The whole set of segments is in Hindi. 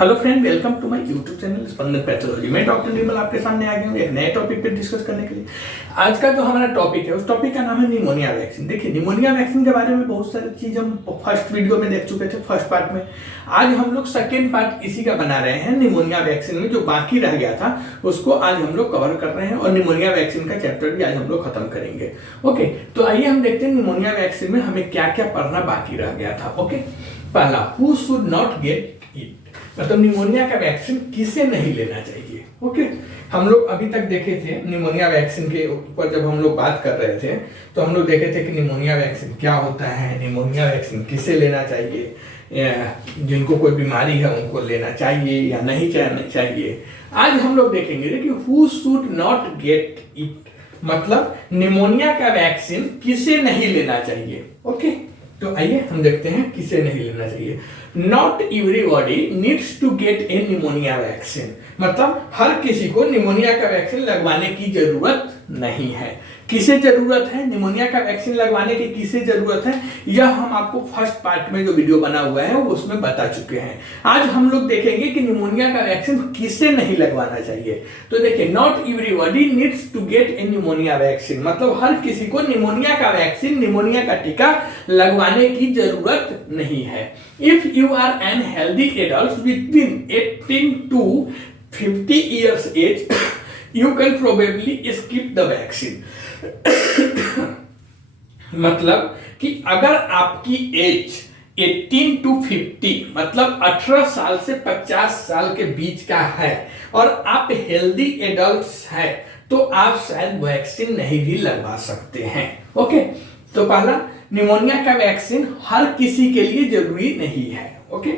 Hello friend, welcome to my YouTube channel Spandan pathology. मैं डॉक्टर निर्मल आपके सामने आ गया हूँ एक नए टॉपिक पे डिस्कस करने के लिए। आज का जो हमारा टॉपिक है उस टॉपिक का नाम है निमोनिया वैक्सीन। देखिए, निमोनिया वैक्सीन के बारे में बहुत सारी चीज हम फर्स्ट वीडियो में देख चुके थे, फर्स्ट पार्ट में। आज हम लोग सेकेंड पार्ट इसी का बना रहे हैं। निमोनिया वैक्सीन में जो बाकी रह गया था उसको आज हम लोग कवर कर रहे हैं और निमोनिया वैक्सीन का चैप्टर भी आज हम लोग खत्म करेंगे। ओके, तो आइए हम देखते हैं निमोनिया वैक्सीन में हमें क्या क्या पढ़ना बाकी रह गया था। ओके, पहला, who should not get it, मतलब निमोनिया का वैक्सीन किसे नहीं लेना चाहिए। ओके, हम लोग अभी तक देखे थे निमोनिया वैक्सीन के ऊपर जब हम लोग बात कर रहे थे तो हम लोग देखे थे कि निमोनिया वैक्सीन क्या होता है, निमोनिया वैक्सीन किसे लेना चाहिए, जिनको कोई बीमारी है उनको लेना चाहिए या नहीं चाहिए। आज हम लोग देखेंगे कि who should not get it, मतलब निमोनिया का वैक्सीन किसे नहीं लेना चाहिए। ओके, तो आइए हम देखते हैं किसे नहीं लेना चाहिए। Not everybody needs to get a pneumonia vaccine, मतलब हर किसी को निमोनिया का वैक्सीन लगवाने की जरूरत नहीं है। किसे जरूरत है निमोनिया का वैक्सीन लगवाने की, किसे जरूरत है, यह हम आपको फर्स्ट पार्ट में जो वीडियो बना हुआ है वो उसमें बता चुके हैं। आज हम लोग देखेंगे कि निमोनिया का वैक्सीन किसे नहीं लगवाना चाहिए। तो देखिए, not everybody needs to get a pneumonia vaccine, मतलब हर किसी को निमोनिया का वैक्सीन, निमोनिया का टीका लगवाने की जरूरत नहीं है। If you are an healthy adult between 18 to 50 years age, you can probably skip the vaccine। मतलब कि अगर आपकी एज 18 to 50 मतलब 18 साल से 50 साल के बीच का है और आप हेल्दी एडल्ट्स हैं तो आप शायद वैक्सीन नहीं भी लगवा सकते हैं। ओके, तो पहला, निमोनिया का वैक्सीन हर किसी के लिए जरूरी नहीं है। ओके,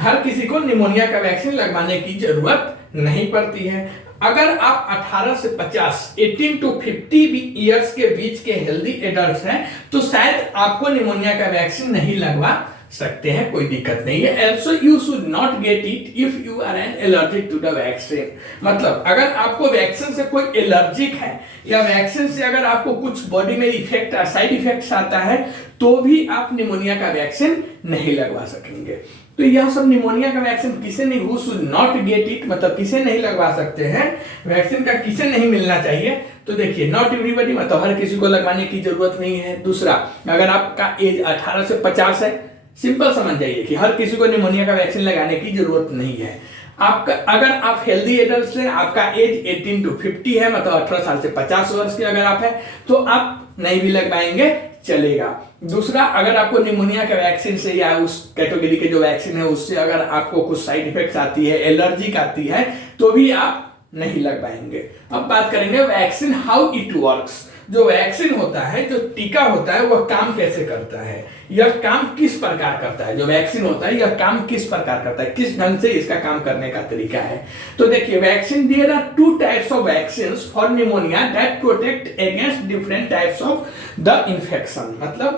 हर किसी को निमोनिया का वैक्सीन लगवाने की जरूरत नहीं पड़ती है। अगर आप 18 से 50 18 to 50 ईयर्स के बीच के हेल्दी एडल्ट्स हैं तो शायद आपको निमोनिया का वैक्सीन नहीं लगवा सकते हैं, कोई दिक्कत नहीं है। Also you should not get it if you are an allergic to the vaccine, मतलब अगर आपको वैक्सीन से कोई एलर्जिक है या वैक्सीन से अगर आपको कुछ बॉडी में इफेक्ट, साइड इफेक्ट्स आता है तो भी आप निमोनिया का वैक्सीन नहीं लगवा सकेंगे। तो यह सब निमोनिया का वैक्सीन किसे नहीं, who should not get it, मतलब किसे नहीं लगवा सकते हैं, वैक्सीन का किसे नहीं मिलना चाहिए। तो देखिए, नॉट एवरीबॉडी मतलब हर किसी को लगवाने की जरूरत नहीं है। दूसरा, अगर आपका एज 18 से 50 है, सिंपल समझ जाइए कि हर किसी को निमोनिया का वैक्सीन लगाने की जरूरत नहीं है। आपका, अगर आप हेल्दी एडल्ट हैं, आपका एज 18 to 50 है, मतलब 18 साल से 50 वर्ष के अगर आप हैं तो आप नहीं भी लगवाएंगे, चलेगा। दूसरा, अगर आपको निमोनिया का वैक्सीन से या उस कैटेगरी के जो वैक्सीन है उससे अगर आपको कुछ साइड इफेक्ट्स आती है, एलर्जी आती है तो भी आप नहीं लगवाएंगे। अब बात करेंगे वैक्सीन हाउ इट वर्क्स। जो वैक्सीन होता है, जो टीका होता है, वह काम कैसे करता है, यह काम किस प्रकार करता है। जो वैक्सीन होता है यह काम किस प्रकार करता है, किस ढंग से इसका काम करने का तरीका है। तो देखिए, vaccine, there are 2 types of vaccines for pneumonia that protect against different types of the infection, मतलब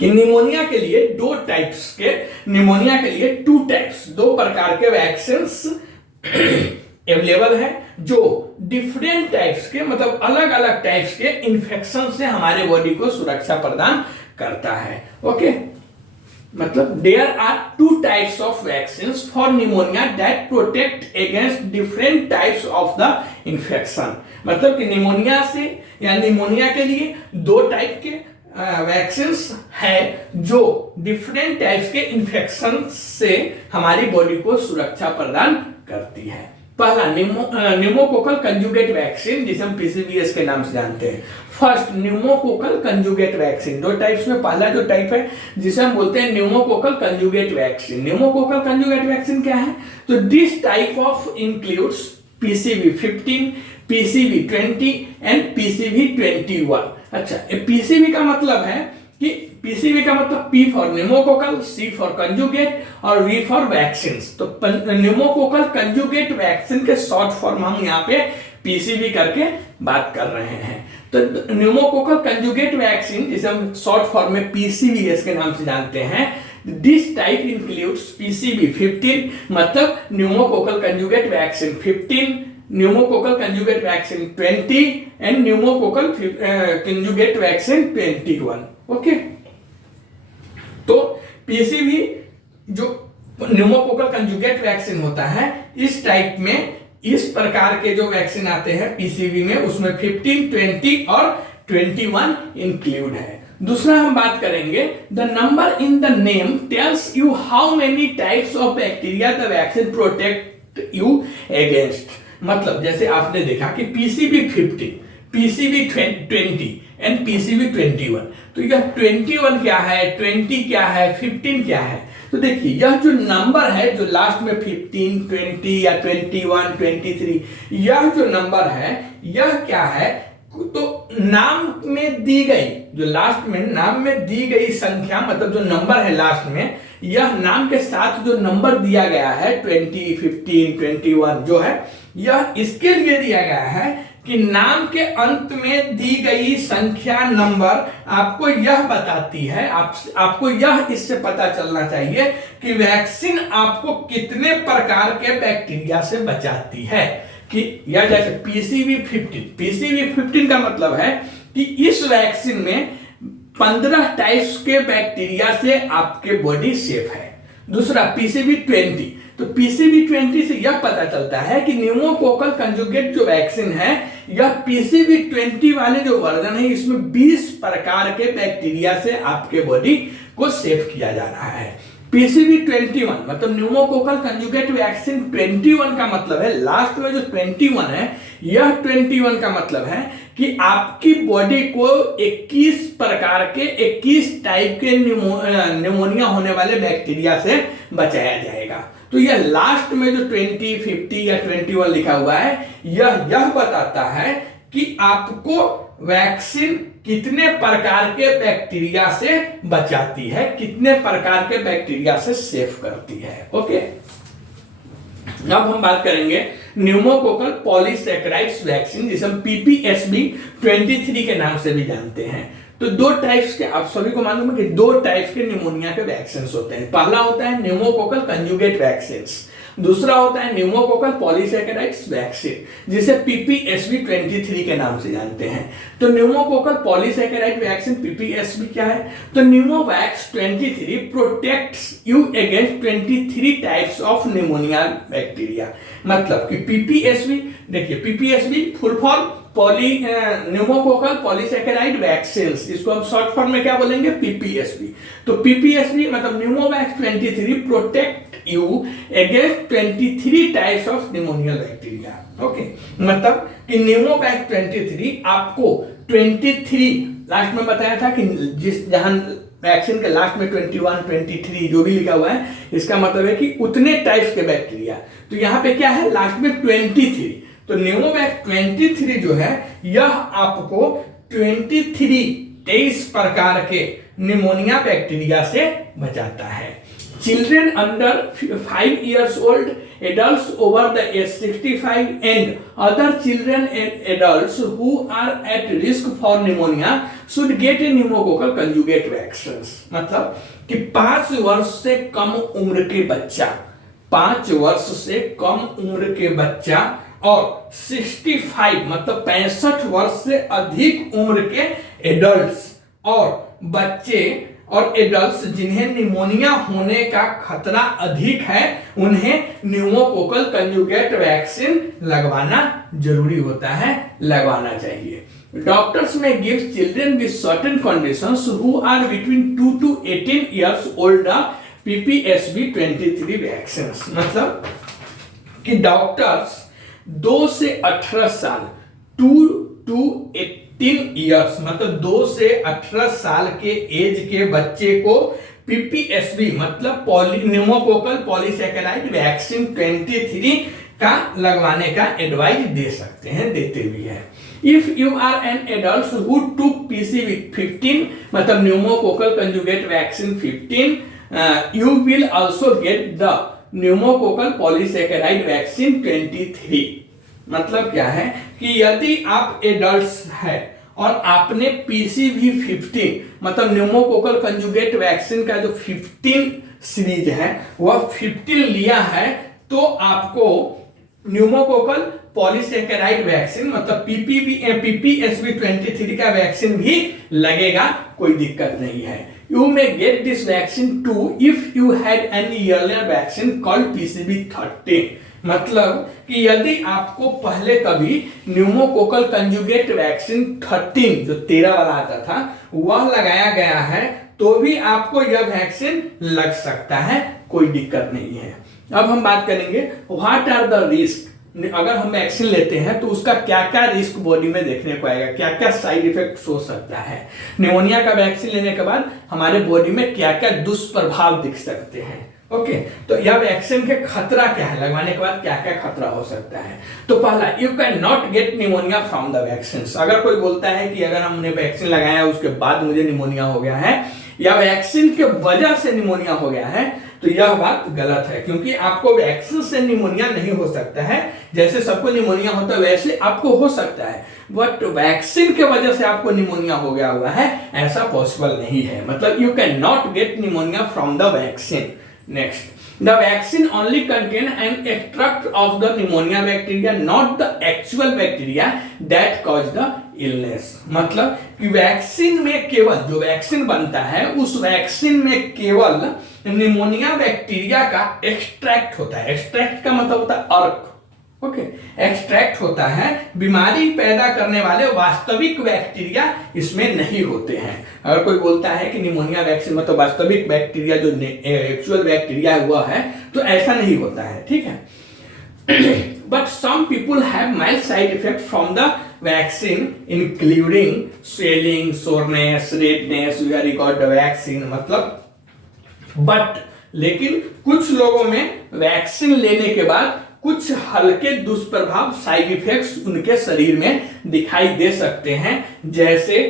कि निमोनिया के लिए 2 टाइप्स के, निमोनिया के लिए 2 टाइप्स, 2 प्रकार के वैक्सीन्स अवेलेबल है जो डिफरेंट टाइप्स के, मतलब अलग अलग टाइप्स के इन्फेक्शन से हमारे बॉडी को सुरक्षा प्रदान करता है। ओके, मतलब there are 2 types of vaccines for pneumonia that protect against different types of the infection, मतलब कि निमोनिया से या निमोनिया के लिए 2 टाइप के वैक्सीन्स है जो डिफरेंट टाइप्स के इन्फेक्शन से हमारी बॉडी को सुरक्षा प्रदान करती है। पहला, न्यूमोकोकल कंजुगेट वैक्सीन, जिसे हम पीसीवीएस के नाम से जानते हैं। First, pneumococcal conjugate vaccine, 2 types में पहला जो टाइप है जिसे हम बोलते हैं pneumococcal conjugate vaccine. Pneumococcal conjugate vaccine क्या है, तो this type of includes PCV 15, PCV 20 and PCV 21। अच्छा, पीसीवी का मतलब है कि पीसीवी का मतलब P for pneumococcal, C for conjugate और वी फॉर वैक्सीन्स। तो न्यूमोकोकल कंजुगेट वैक्सीन के शॉर्ट फॉर्म हम यहाँ पे पीसीवी करके बात कर रहे हैं। तो न्यूमोकोकल कंजुगेट वैक्सीन, जिसे हम शॉर्ट फॉर्म में पीसीवीएस के नाम से जानते हैं, दिस टाइप इंक्लूड्स पीसीवी 15, मतलब pneumococcal conjugate vaccine 15, pneumococcal conjugate vaccine 20 and pneumococcal conjugate vaccine 21। Okay, तो पीसीवी जो न्यूमोकोकल कंजुगेट वैक्सीन होता है, इस टाइप में इस प्रकार के जो वैक्सीन आते हैं पीसीवी में, उसमें 15, 20 और 21 इंक्लूड है। दूसरा हम बात करेंगे, the number in the name tells you how many types of bacteria the vaccine protect you against. मतलब जैसे आपने देखा कि पीसीवी 15, पीसीवी 20 एंड पीसीवी 21, तो यह 21 क्या है, 20 क्या है, 15 क्या है। तो देखिए यह जो नंबर है जो लास्ट में 15, 20 या 21, 23, यह जो नंबर है यह क्या है, तो नाम में दी गई, जो लास्ट में नाम में दी गई संख्या, मतलब जो नंबर है लास्ट में, यह नाम के साथ जो नंबर दिया गया है 20, 15, 21 जो है, यह इसके लिए दिया गया है कि नाम के अंत में दी गई संख्या नंबर आपको यह बताती है, आपको यह इससे पता चलना चाहिए कि वैक्सीन आपको कितने प्रकार के बैक्टीरिया से बचाती है। कि या जैसे पीसीवी 15 का मतलब है कि इस वैक्सीन में 15 टाइप्स के बैक्टीरिया से आपके बॉडी सेफ है। दूसरा पीसीवी 20, तो पीसीवी 20 से यह पता चलता है कि न्यूमोकोकल कंजुगेट जो वैक्सीन है, यह पीसीवी 20 वाले जो वर्जन है, इसमें 20 प्रकार के बैक्टीरिया से आपके बॉडी को सेफ किया जा रहा है। पीसीवी 21 मतलब न्यूमोकोकल कंजुगेट वैक्सीन 21 का मतलब है, लास्ट में जो 21 है, यह 21 का मतलब है कि आपकी बॉडी को 21 प्रकार के 21 टाइप के न्यूमोनिया होने वाले बैक्टीरिया से बचाया जाएगा। तो यह लास्ट में जो 20, 50 या 21 लिखा हुआ है, यह बताता है कि आपको वैक्सीन कितने प्रकार के बैक्टीरिया से बचाती है, कितने प्रकार के बैक्टीरिया से सेफ करती है। ओके, अब हम बात करेंगे न्यूमोकोकल पॉलीसैकेराइड्स वैक्सीन, जिसे हम पीपीएसबी 23 के नाम से भी जानते हैं। तो दो टाइप्स के, आप सभी को मालूम है कि दो टाइप्स के निमोनिया के वैक्सीन होते हैं। पहला होता है न्यूमोकोकल कंजुगेट वैक्सीन, दूसरा होता है न्यूमोकोकल पॉलीसैकेराइड्स वैक्सीन, जिसे पीपीएसबी 23 के नाम से जानते हैं। तो न्यूमोकोकल पॉलीसैकेराइड वैक्सीन पीपीएसबी क्या है, तो Pneumovax 23 protects you against 23 types of pneumonia bacteria. मतलब कि पीपीएसबी, देखिए PPSB full form pneumococcal polysaccharide vaccines, इसको हम शॉर्ट फॉर्म में क्या बोलेंगे, पीपीएसबी। तो पीपीएसबी मतलब Pneumovax 23 protect you against 23 types of pneumonial bacteria. Okay, मतलब कि न्यूमोवैक्स 23 आपको 23, लास्ट में बताया था कि जहां वैक्सीन के लास्ट में 21, 23 जो भी लिखा हुआ है, इसका मतलब है कि उतने टाइप्स के बैक्टीरिया। तो यहां पे क्या है, लास्ट में 23, तो न्यूमोवैक्स 23 जो है, यह आपको 23 प्रकार के निमोनिया बैक्टीरिया से बचाता है। Children under 5 years old, adults over the age 65 and other children and adults who are at risk for pneumonia should get a pneumococcal conjugate vaccines। मतलब कि 5 वर्ष से कम उम्र के बच्चा, 5 वर्ष से कम उम्र के बच्चा और 65 मतलब 65 वर्ष से अधिक उम्र के एडल्ट्स और बच्चे और एडल्ट्स जिन्हें निमोनिया होने का खतरा अधिक है, उन्हें न्यूमोकोकल कंजुगेट वैक्सीन लगवाना जरूरी होता है, लगवाना चाहिए। Doctors may give children with certain conditions who are between 2 to 18 years old PPSV 23 vaccine. मतलब कि डॉक्टर्स 2 से 18 साल, 2 to 18 years मतलब 2 से 18 साल के एज के बच्चे को पीपीएसबी मतलब न्यूमोकोकल पॉलीसैकेराइड वैक्सीन 23 का लगवाने का एडवाइस दे सकते हैं, देते भी है। If you are an adult who took PCV 15 मतलब pneumococcal conjugate vaccine 15, you will also get the pneumococcal polysaccharide vaccine 23। मतलब क्या है कि यदि आप एडल्ट्स है और आपने पीसीवी 15 मतलब न्यूमोकोकल कंजुगेट वैक्सीन का जो 15 सीरीज है वह 15 लिया है, तो आपको न्यूमोकोकल पॉलीसैकेराइड वैक्सीन मतलब पीपीएसबी 23 का वैक्सीन भी लगेगा, कोई दिक्कत नहीं है। You may get this vaccine too if you had an earlier vaccine called PCV13। मतलब कि यदि आपको पहले कभी न्यूमोकोकल कंजुगेट वैक्सीन 13 जो 13 वाला आता था वह लगाया गया है तो भी आपको यह वैक्सीन लग सकता है, कोई दिक्कत नहीं है। अब हम बात करेंगे व्हाट आर द रिस्क। अगर हम वैक्सीन लेते हैं तो उसका क्या क्या रिस्क बॉडी में देखने को आएगा, क्या क्या साइड इफेक्ट हो सकता है। निमोनिया का वैक्सीन लेने के बाद हमारे बॉडी में क्या क्या दुष्प्रभाव दिख सकते हैं। ओके, तो यह वैक्सीन के खतरा क्या है, लगवाने के बाद क्या क्या खतरा हो सकता है। तो पहला, you can not gate pneumonia from the vaccine. अगर कोई बोलता है कि अगर हमने वैक्सीन लगाया उसके बाद मुझे निमोनिया हो गया है या वैक्सीन के वजह से निमोनिया हो गया है, तो यह बात गलत है, क्योंकि आपको वैक्सीन से निमोनिया नहीं हो सकता है। जैसे सबको निमोनिया होता है वैसे आपको हो सकता है, बट वैक्सीन के वजह से आपको निमोनिया हो गया हुआ है ऐसा पॉसिबल नहीं है। मतलब you can not gate pneumonia from the vaccine. Next, the vaccine only contain an extract of the pneumonia bacteria, not the actual bacteria that cause the illness। मतलब कि वैक्सीन में केवल जो वैक्सीन बनता है उस वैक्सीन में केवल निमोनिया बैक्टीरिया का एक्सट्रैक्ट होता है। एक्सट्रैक्ट का मतलब होता है अर्क। ओके, एक्सट्रैक्ट होता है, बीमारी पैदा करने वाले वास्तविक बैक्टीरिया इसमें नहीं होते हैं। अगर कोई बोलता है कि निमोनिया वैक्सीन मतलब वास्तविक बैक्टीरिया जो एक्चुअल बैक्टीरिया हुआ है, तो ऐसा नहीं होता है, ठीक है। But some people have mild side effect from the vaccine including swelling, soreness, redness where you got the vaccine. मतलब बट लेकिन कुछ लोगों में वैक्सीन लेने के बाद कुछ हल्के दुष्प्रभाव साइड इफेक्ट्स उनके शरीर में दिखाई दे सकते हैं। जैसे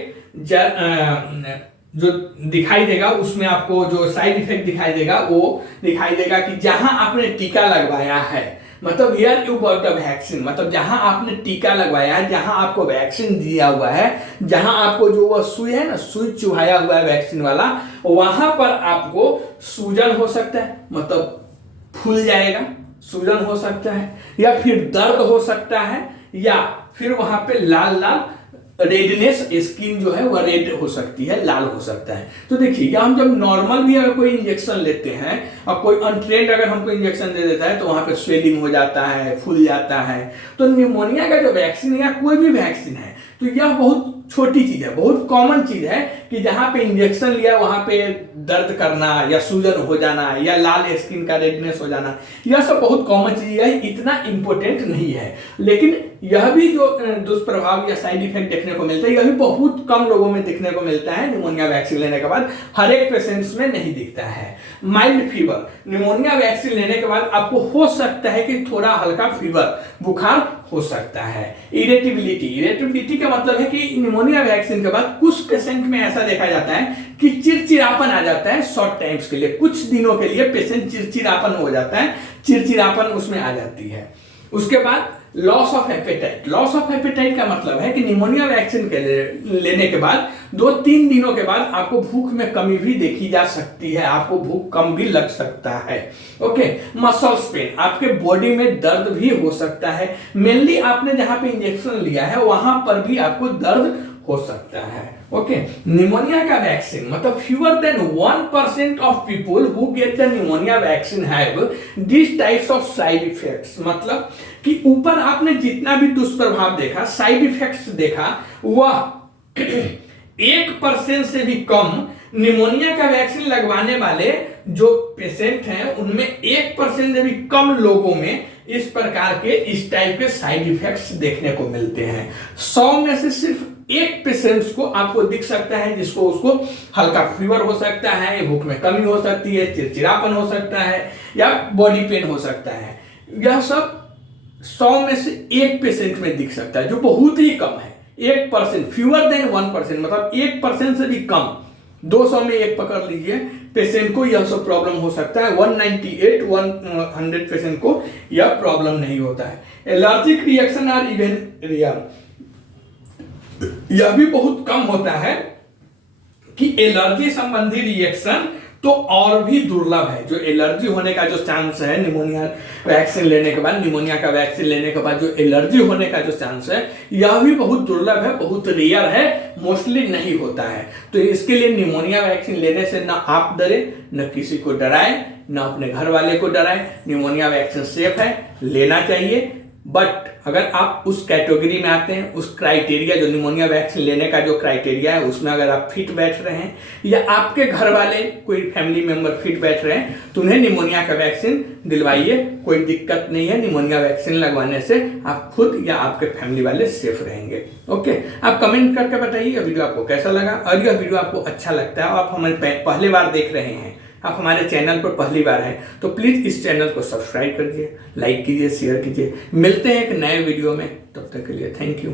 जो दिखाई देगा उसमें आपको जो साइड इफेक्ट दिखाई देगा वो दिखाई देगा कि जहां आपने टीका लगवाया है, मतलब here you got the vaccine, मतलब जहां आपने टीका लगवाया है, जहां आपको वैक्सीन दिया हुआ है, जहां आपको जो वह सुई है ना, सुई चुभाया हुआ है वैक्सीन वाला, वहां पर आपको सूजन हो सकता है, मतलब फूल जाएगा, सूजन हो सकता है, या फिर दर्द हो सकता है, या फिर वहां पे लाल लाल रेडनेस, स्किन जो है वह रेड हो सकती है, लाल हो सकता है। तो देखिए, या हम जब नॉर्मल भी अगर कोई इंजेक्शन लेते हैं और कोई अनट्रेंड अगर हमको इंजेक्शन दे देता है तो वहां पे स्वेलिंग हो जाता है, फूल जाता है। तो निमोनिया का जो वैक्सीन है या कोई भी वैक्सीन है, तो यह बहुत छोटी चीज है, बहुत कॉमन चीज है कि जहां पे इंजेक्शन लिया वहां पे दर्द करना या सूजन हो जाना या लाल स्किन का रेडनेस हो जाना, यह सब बहुत कॉमन चीज है, इतना इंपॉर्टेंट नहीं है। लेकिन यह भी जो दुष्प्रभाव या साइड इफेक्ट देखने को मिलता है, यह भी बहुत कम लोगों में देखने को मिलता है निमोनिया वैक्सीन लेने के बाद, हर एक पेशेंट्स में नहीं दिखता है। माइल्ड फीवर, निमोनिया वैक्सीन लेने के बाद आपको हो सकता है कि थोड़ा हल्का फीवर, बुखार हो सकता है। इरिटेबिलिटी, इरिटेबिलिटी का मतलब है कि निमोनिया वैक्सीन के बाद कुछ पेशेंट में ऐसा देखा जाता है कि चिड़चिड़ापन आ जाता है शॉर्ट टाइम्स के लिए, कुछ दिनों के लिए पेशेंट चिड़चिड़ापन हो जाता है, चिड़चिड़ापन उसमें आ जाती है। उसके बाद loss of appetite, loss of appetite का मतलब है कि निमोनिया वैक्सीन के लेने के बाद 2-3 दिनों के बाद आपको भूख में कमी भी देखी जा सकती है, आपको भूख कम भी लग सकता है। ओके, मसल्स पेन, आपके बॉडी में दर्द भी हो सकता है, मेनली आपने जहां पे इंजेक्शन लिया है वहां पर भी आपको दर्द हो सकता है। ओके, निमोनिया का वैक्सीन मतलब fewer than 1% of people who get the pneumonia vaccine have this types of side effects. मतलब कि ऊपर आपने जितना भी दुष्प्रभाव देखा, साइड इफेक्ट्स देखा, वह 1% से भी कम निमोनिया का वैक्सीन लगवाने वाले जो पेशेंट हैं उनमें 1% से भी कम लोगों में इस प्रकार के इस टाइप के साइड इफेक्ट्स देखने को मिलते हैं। 100 में से सिर्फ 1 पेशेंट्स को आपको दिख सकता है जिसको उसको हल्का फीवर हो सकता है, भूख में कमी हो सकती है, चिड़चिड़ापन हो सकता है या बॉडी पेन हो सकता है। यह सब 100 में से 1 पेशेंट में दिख सकता है, जो बहुत ही कम है। 1%, फ्यूअर देन 1%, मतलब 1% से भी कम, 200 में 1 पकड़ लीजिए पेशेंट को यह सब प्रॉब्लम हो सकता है। 198-100 पेशेंट को यह प्रॉब्लम नहीं होता है। Allergic reaction are even rare, यह भी बहुत कम होता है कि एलर्जी संबंधी रिएक्शन तो और भी दुर्लभ है। जो एलर्जी होने का जो चांस है निमोनिया वैक्सीन लेने के बाद, निमोनिया का वैक्सीन लेने के बाद जो एलर्जी होने का जो चांस है, यह भी बहुत दुर्लभ है, बहुत रेयर है, मोस्टली नहीं होता है। तो इसके लिए निमोनिया वैक्सीन लेने से ना आप डरे, न किसी को डराए, ना अपने घर वाले को डराए। निमोनिया वैक्सीन सेफ है, लेना चाहिए। बट अगर आप उस कैटेगरी में आते हैं, उस क्राइटेरिया जो निमोनिया वैक्सीन लेने का जो क्राइटेरिया है उसमें अगर आप फिट बैठ रहे हैं या आपके घर वाले कोई फैमिली मेंबर फिट बैठ रहे हैं, तो उन्हें निमोनिया का वैक्सीन दिलवाइए। कोई दिक्कत नहीं है, निमोनिया वैक्सीन लगवाने से आप खुद या आपके फैमिली वाले सेफ रहेंगे। ओके, आप कमेंट करके बताइए यह वीडियो आपको कैसा लगा। और यह वीडियो आपको अच्छा लगता है और आप हमारे पहले बार देख रहे हैं, आप हमारे चैनल पर पहली बार हैं, तो प्लीज़ इस चैनल को सब्सक्राइब करिए, लाइक कीजिए, शेयर कीजिए। मिलते हैं एक नए वीडियो में, तब तक के लिए थैंक यू।